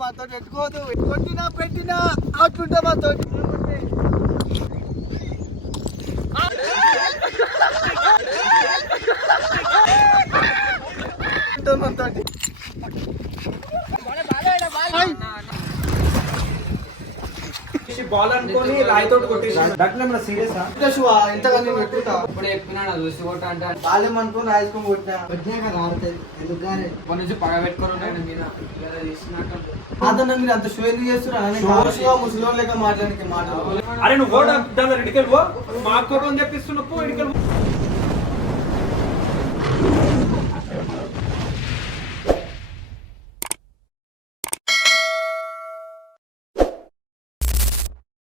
మాతో పెట్టుకోదు, కొట్టినా పెట్టినా అట్లుంటే మాతో బాల్ అనుకొని రాయితో కొట్టేసి సీరియస్ ఎంతగానో పెట్టుకుంటా ఇప్పుడు చెప్పినాడు చూసి కొట్ట అంటే బాల్యం అనుకుని రాసుకొని కొట్టినా పెట్టినా కదా ఆడుతుంది ఎందుకు కానీ ఇప్పటి నుంచి పగ పెట్టుకోరు మీద తీసుకున్నట్టు అతను మీరు అంత షో ఎందుకు చేస్తున్నా ముసలి లేక మాట్లాడానికి మాట్లాడు. అరే నువ్వు కూడా దాని ఇడికెళ్ళి మా అక్క అని చెప్పిస్తున్నప్పుడు ఇడికెళ్ళి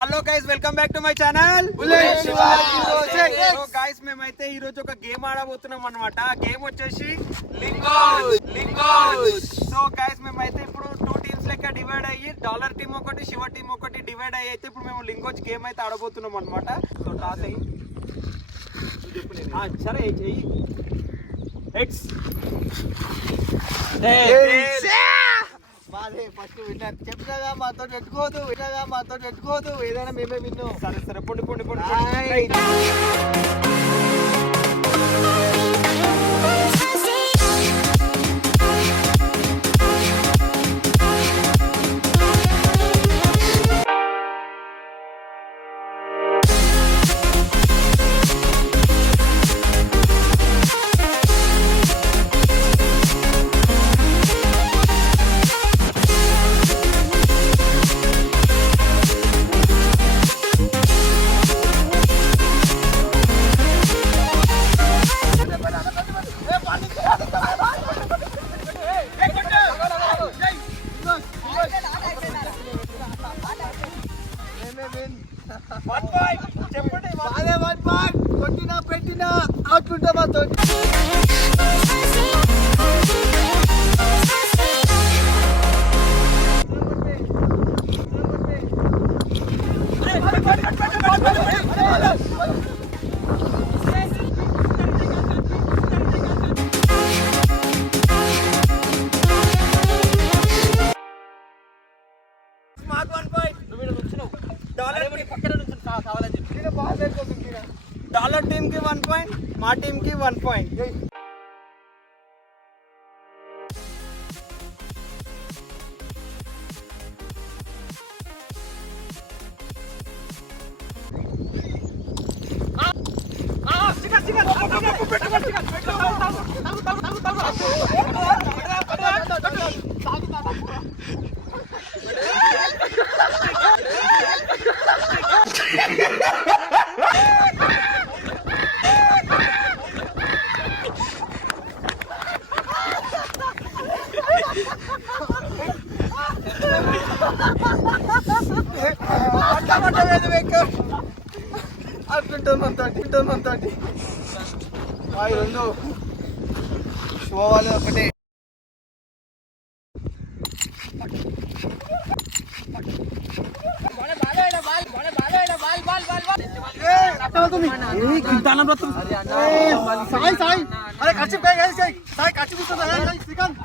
hello guys, welcome back to my channel. Guys మేమైతే ఈ రోజు ఒక గేమ్ ఆడబోతున్నాం అన్నమాట. ఆ గేమ్ వచ్చేసి లింగోస్. సో గైస్ మేమైతే ఇప్పుడు 2 టీమ్స్ లెక్క డివైడ్ అయ్యి డాలర్ టీమ్ ఒకటి, శివ టీమ్ ఒకటి డివైడ్ అయ్యి అయితే ఇప్పుడు మేము లింగోస్ గేమ్ అయితే ఆడబోతున్నాం అన్నమాట. సో టాస్ అయ్యి సరే చెయ్యి. ఫస్ట్ విన్నారు చెప్పినగా మాతో పెట్టుకోదు ఏదైనా మేమే విన్నాం. సరే సరే పొండి పొండి పొండి. చెప్పండి కొట్టినా పెట్టినా అట్లుంటే మాతో డాలర్ టీమ్ కి 1 పాయింట్, మా టీమ్ కి 1 పాయింట్. అట్లుంటుంది రెండు షో వాళ్ళు ఒకటే. సాయి అరే ఖర్చు సాయి ఖర్చు శ్రీకాంత్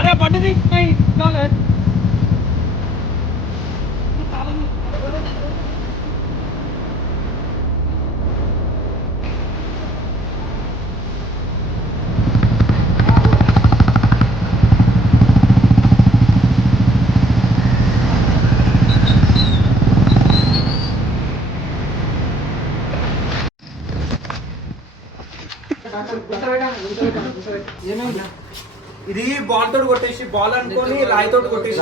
అరే బండిది ఇది బాల్ తోటి కొట్టేసి బాల్ అనుకొని రాయితో కొట్టేసి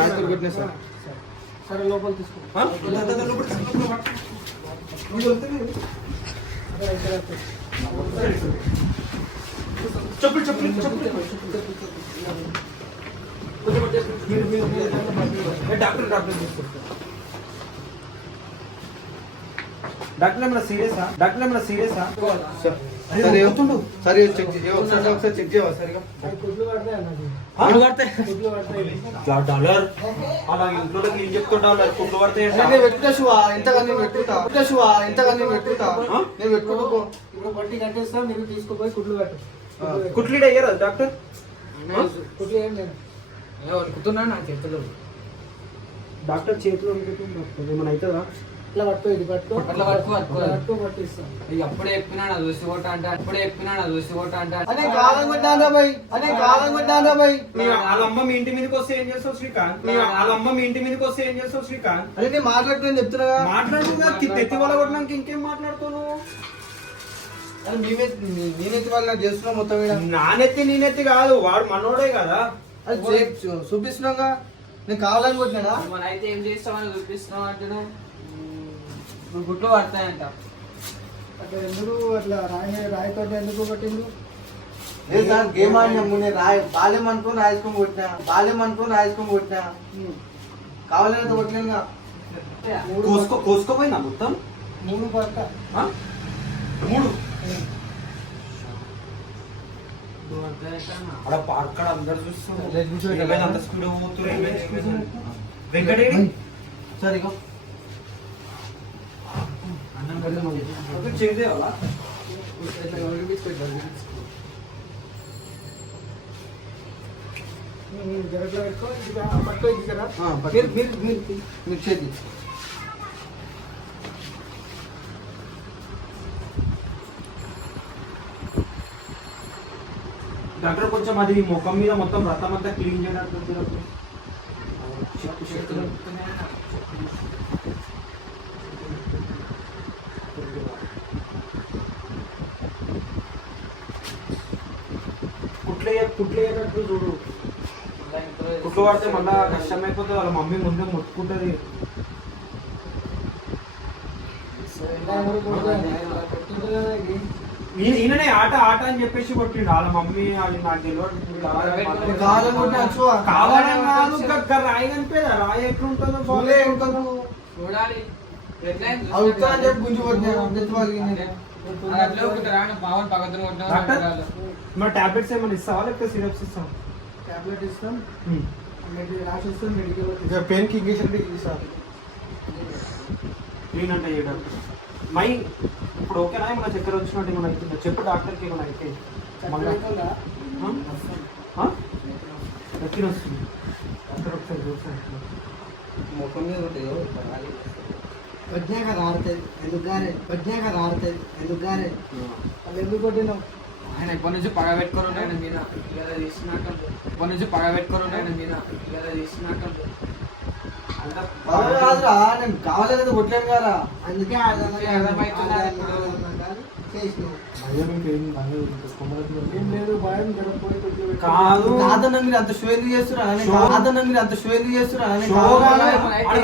సరే లోపల తీసుకో చెప్పులు చెప్పులు చెప్పులు డాక్టర్ డాక్టర్ డాక్టర్ ఏమైనా సీరియసా డాక్టర్ ఏమైనా సీరియసా సరే వెళ్తుండు సరే చెక్ ఒకసారి చెక్ చేయవా సరిగా డాలర్ అలా ఇంట్లో క్లీన్ చెప్తా డాలర్ కుట్లు పడతాయి నేను పెట్టుకుంటా శివా ఎంతగా నేను పెట్టుకుంటా శివా ఎంతగా నేను పెట్టుకుంటా నేను పెట్టుకుంటూ ఇప్పుడు పట్టి కట్టేస్తా మీరు తీసుకుపోయి కుట్లు కట్టు కుట్లు అయ్యారా డాక్టర్ కుట్లు ఏం లేదు వణుకుతున్నా నా చేతులు. డాక్టర్ చేతిలో ఏమైనా అవుతుందా ఇట్లా పట్టుకో ఇది పట్టుకో అట్లా పట్టుకో, పట్టుకో. పట్టుకో పట్టిస్తాం అయ్యి అప్పుడే చెప్పినా నా చూసి కొట్ట అంటే అప్పుడే చెప్పినా నా చూసి కొట్ట అంటే అనే కాలం కొట్టాందా భయ్ అనే కాలం కొట్టాందా భయ్ వాళ్ళమ్మ మీ ఇంటి మీదకి వస్తే ఏం చేస్తావు శ్రీకాంత్ వాళ్ళమ్మ మీ ఇంటి మీదకి వస్తే ఏం చేస్తావు శ్రీకాంత్ అదే నేను మాట్లాడుతున్నాను చెప్తున్నా మాట్లాడుతున్నా తెత్తి వాళ్ళ కొట్టడానికి ఇంకేం మాట్లాడుతున్నావు అరే నేనెత్తి వాళ్ళు నాకు చేస్తున్నావు మొత్తం మీద నానెత్తి నేనెత్తి కాదు వాడు మనోడే కదా అది చూపిస్తున్నాగా నేను కావాలని కొట్టినా మన అయితే ఏం చేస్తామని చూపిస్తున్నావు అంటే నువ్వు గుడ్లు పడతాయంట. అట్లా ఎందుకు అట్లా రాయితో ఎందుకు పట్టిండు లేదు సార్ గేమ్ ఆడినాము నేను బాల్యం అనుకుని రాయించుకొని కొట్టినా కావాలని కొట్టలేనుగా కోసుకోపోయిందా మొత్తం 3 పక్క 3 గుడ్లు పడతాయంట అన్న. అక్కడ అందరు చూస్తున్నారు లేదు, కూర్చోబెట్టాలా? ఏమైనా అంత స్పీడ్ పోతున్నారు వెంకటేడి సరే ఇగో చెక్ చేయాలా జరట్లో పెట్టుకో ఇది పట్టుకో ఇది కదా మీరు చేతి డాక్టర్ కొంచెం అది ముఖం మీద మొత్తం రక్తం అంతా క్లీన్ చేయడానికి చేతులు వణుకుతున్నాయి అన్న. కుట్లేయనట్టు చూడు ఇలా ఇంట్లో కుట్లు పడితే మళ్ళా కష్టం అయిపోతుంది వాళ్ళ మమ్మీ ముందే ముట్టుకుంటది కొట్టిండు కదా ఇది ఈయననే ఆట ఆట అని చెప్పేసి కొట్టిండు వాళ్ళ మమ్మీ అది నాకు తెలియదు కావాలని కొట్టినా చూవా కావాలని కాదు ఇంకా రాయి కనిపేదా రాయి ఎట్లుంటుందో చూలే ఉంటాను చూడాలి ఎట్లా అయింది అవి ఉత్తరం చెప్పి గుంజు కొట్టినా నెత్తి వాళ్ళకి అది అట్లే ఒకటి రాను పావన్ పక్కన డాక్టర్ కొట్టిన మరి టాబ్లెట్స్ ఏమైనా ఇస్తావా లేకపోతే సిరప్స్ ఇస్తావా టాబ్లెట్ ఇస్తాం రాసిస్తాం మెడికల్ ఇక పెయిన్ కి ఇంజక్షన్ ఇస్తారు క్లీన్ అంటే ఏ డాక్టర్ మై ఇప్పుడు ఓకేనా ఏమైనా చక్కెర వచ్చినట్టు ఏమైనా అవుతుందా చెప్పు డాక్టర్కి ఏమైనా అయితే మళ్ళా ఎక్కడ వస్తుంది డాక్టర్ ఒకసారి చూస్తాను ముఖం మీద ఉంటాయో వచ్చాక రారుతుంది ఎందుకు గారే వాళ్ళు ఎందుకు కొట్టినావు ఆయన ఇప్పటి నుంచి పగ పెట్టుకొని ఆయన మీద ఇలా తీసుకున్నాక ఇప్పటి నుంచి పగ పెట్టుకొని ఆయన మీద ఇలా తీసుకున్నాక అంతా కాదురా నేను కావాలని కొట్టలేను కదా అందుకే అర్థమవుతున్నది ఇప్పుడు. ఏం లేదు భయం జరగపోయి కొట్లు కాదు కాదన్న మీరు అంత షో ఎందుకు చేస్తున్నా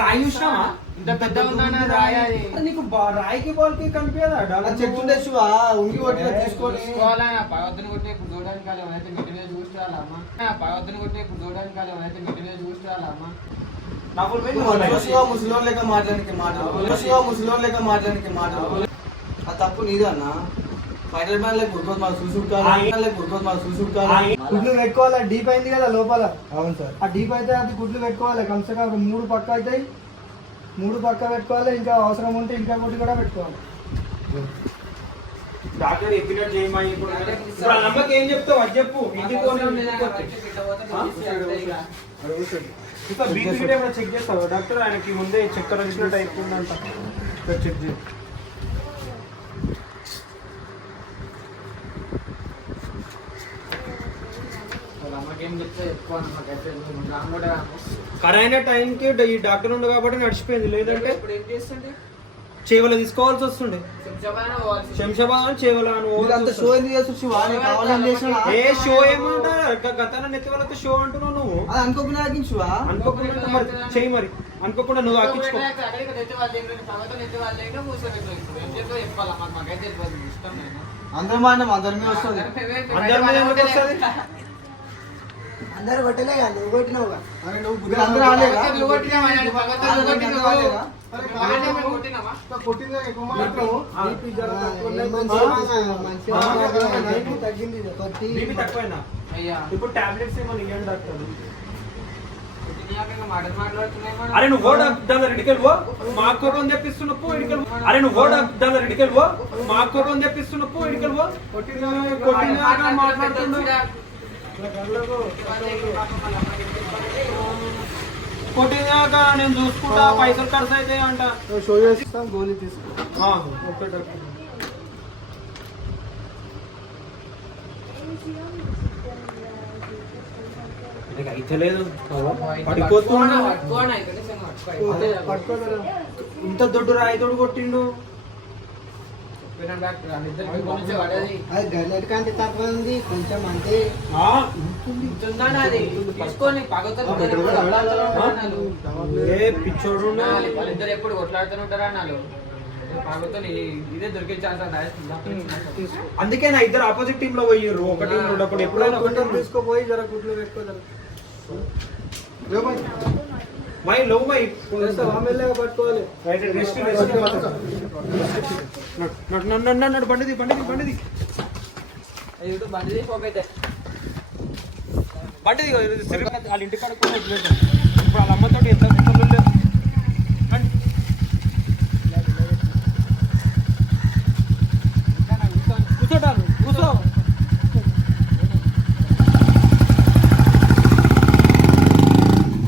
రాయి చూసినావా ఇంత పెద్ద ఉందన్న రాయి అది. నీకు రాయికి బాల్కి కనిపించదా చెట్టుండే శివ ఉంగి కొట్టిన తీసుకొని చూసుకోవాలన్న పగవద్దని కొట్టే ఇప్పుడు చూడడానికి కాదు ఏమైతే మిట్టి మీద చూసి రాలమ్మా పగవద్దని కొట్టే ఇప్పుడు చూడడానికి కాదు ఏమైతే మిట్టి మీద చూసి రాలమ్మా ముసలోన్ లెక్క మాట్లాడానికి మాటలు ఆ తప్పు నీదే అన్న ఫైనల్ మ్యాన్ లెక్క గుర్తు మా చూసుకుంటారు గుడ్లు పెట్టుకోవాలి డీప్ అయింది కదా లోపల అవును సార్ ఆ డీప్ అయితే అది గుడ్లు పెట్టుకోవాలి కమ్సే కమ్ 3 పక్క అవుతాయి 3 పక్క పెట్టుకోవాలి ఇంకా అవసరం ఉంటే ఇంకా గుడ్లు కూడా పెట్టుకోవాలి డాక్టర్ చెప్పినట్టు చేయమని ఇప్పుడు ఇప్పుడు ఆ నమ్మకం ఏం చెప్తావు అది చెప్పు ఇంటికి ఇంకా బీపీ గిట్ట ఏమైనా చెక్ చేస్తావా డాక్టర్ ఆయనకి ముందే చక్కెర వచ్చినట్టు అయిపోయిందంట చెక్ చేయి అమ్మకేం చెప్తే ఎక్కువ నాకైతే రాము కూడా రాము. కరైన టైంకి ఈ డాక్టర్ ఉండు కాబట్టి నడిచిపోయింది లేదంటే ఇప్పుడు ఏం చేస్తుంటే చేవల తీసుకోవాల్సి వస్తుండే శంషాబాద్ చేవల అంత షో ఎందుకు చేస్తు శివ నేను కావాలని చేసిన ఏ షో ఏమంటా గతాన నెత్తి వాళ్ళతో షో అంటున్నావు నువ్వు అది అనుకోకుండా ఆగింది శివ అనుకోకుండా మరి చెయ్యి మరి అనుకోకుండా నువ్వు ఆకించుకో అందరం ఆడినాం అందరిమే వస్తుంది అందరి మీద ఎందుకు వస్తుంది అందరు కొట్టలే కానీ నువ్వు కొట్టినావుగా అరే నువ్వు అందరూ ఆడలేదా తగ్గింది బీపీ తక్కువైనా ఇప్పుడు టాబ్లెట్స్ ఏమో ఇవ్వండి డాక్టర్ అరే నువ్వు ఓడ దాని రెడికెళ్ళవో మా అక్కతో తెప్పిస్తున్నప్పు ఇడికెళ్ళవు అరే నువ్వు ఓడ దాని రెడికెళ్ళవో మా అక్కతో తెప్పిస్తున్నప్పు ఇడికెళ్ళవో కొట్టినా మాట్లాడుతుండు కొట్టినాక నేను చూసుకుంటా పైసలు ఖర్చు అయితే అంట షో చేస్తాం గోళీ తీసుకో అయితే లేదు పడిపోతున్నా ఇంత దొడ్డు రాయితోడు కొట్టిండు అది గల్లెట్ కంటే తక్కువ ఉంది కొంచెం అంటే ఏ పిచ్చోడు ఎప్పుడు కొట్లాడుతూనే ఉంటారా అన్నాడు ఇదే దొరికే ఛాన్స్ అందుకే నా ఇద్దరు ఆపోజిట్ టీమ్ లో పోయిర్రు ఒక టీం ఉన్నప్పుడు ఎప్పుడైనా కొంచెం తీసుకోపోయి జర గుడ్లు పెట్టుకో మై లో మై మెల్లగా పట్టుకోవాలి నన్ను బండిది బండిది బండిది వాళ్ళ ఇంటికాడ కూడా